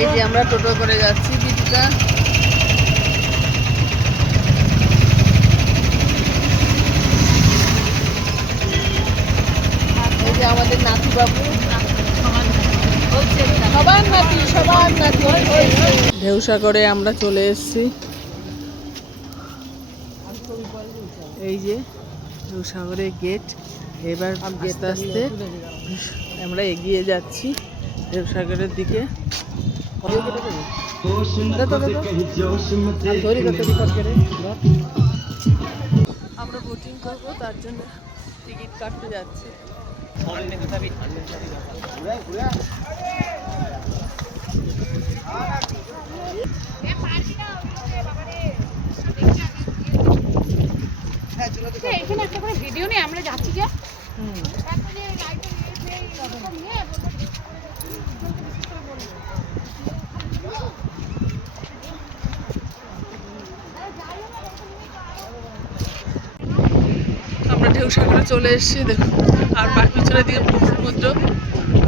এই যে আমরা টোটো করে যাচ্ছি দীপিকা। এই যে আমাদের নাতি বাবু, সবার নাতি সবার নাতি। ঢেউসাগরে আমরা চলে এসেছি। এই যে ঢেউসাগরের গেট। এবার আস্তে আস্তে আমরা এগিয়ে যাচ্ছি ঢেউসাগরের দিকে। আমরা বোটিং করবো, তার জন্য টিকিট কাটতে যাচ্ছি। এখানে একটা করে ভিডিও নেই, আমরা যাচ্ছি যে আমরা ঢেউসাগরে চলে এসেছি। দেখুন, আর পিছনের দিকে সমুদ্র।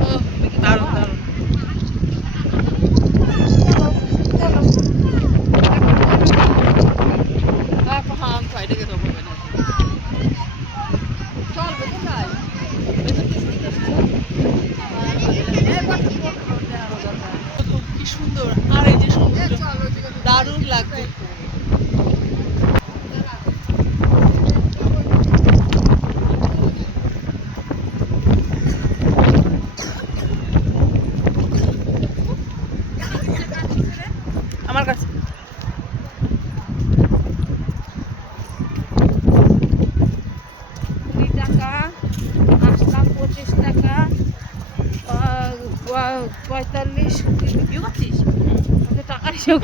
ও দারুণ দারুণ। কি সুন্দর, আর এই যে সমুদ্র দারুণ লাগবে। আমার কাছে টাকা আসলাম 25 টাকা 45 টাকার হিসাব।